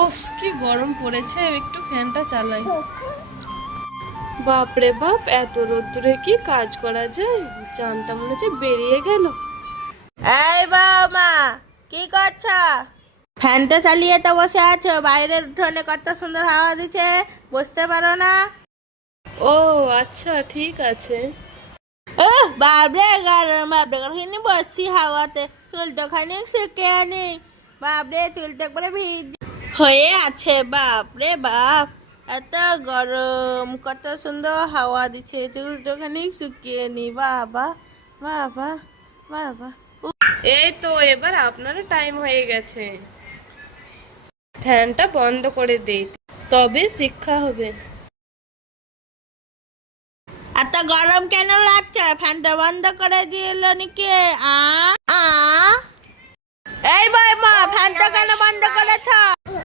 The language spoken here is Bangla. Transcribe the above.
ওফ কি গরম পড়েছে, একটু ফ্যানটা চালাই। বাপরে বাপ, এত রোদ্দুরে কি কাজ করা যায়? জানটা মনে হচ্ছে বেরিয়ে গেল। এই বৌমা, কি করছ? ফ্যানটা চালিয়ে তো বসে আছো, বাইরের উঠোনে কত সুন্দর হাওয়া দিচ্ছে, বসতে পারো না? ও আচ্ছা, ঠিক আছে। ও বাপরে গরম, বাপরে গরম বসছি হাওয়াতে, চুলটা খানিক শুকে আনি। বাপরে চুলটা একবারে ভিজ হয়ে আছে, বাপরে বাপ এত গরম, কত সুন্দর হাওয়া দিচ্ছে, চুলটা খানিক শুকিয়ে নি। বাবা বাবা বাবা। এই তো এবার আপনার টাইম হয়ে গেছে, ফ্যানটা বন্ধ করে দেই, তবে শিক্ষা হবে। এত গরম কেন লাগছে? ফ্যানটা বন্ধ করে দিল নাকি? আ আ এই বৌমা, ফ্যানটা কেন বন্ধ করেছ?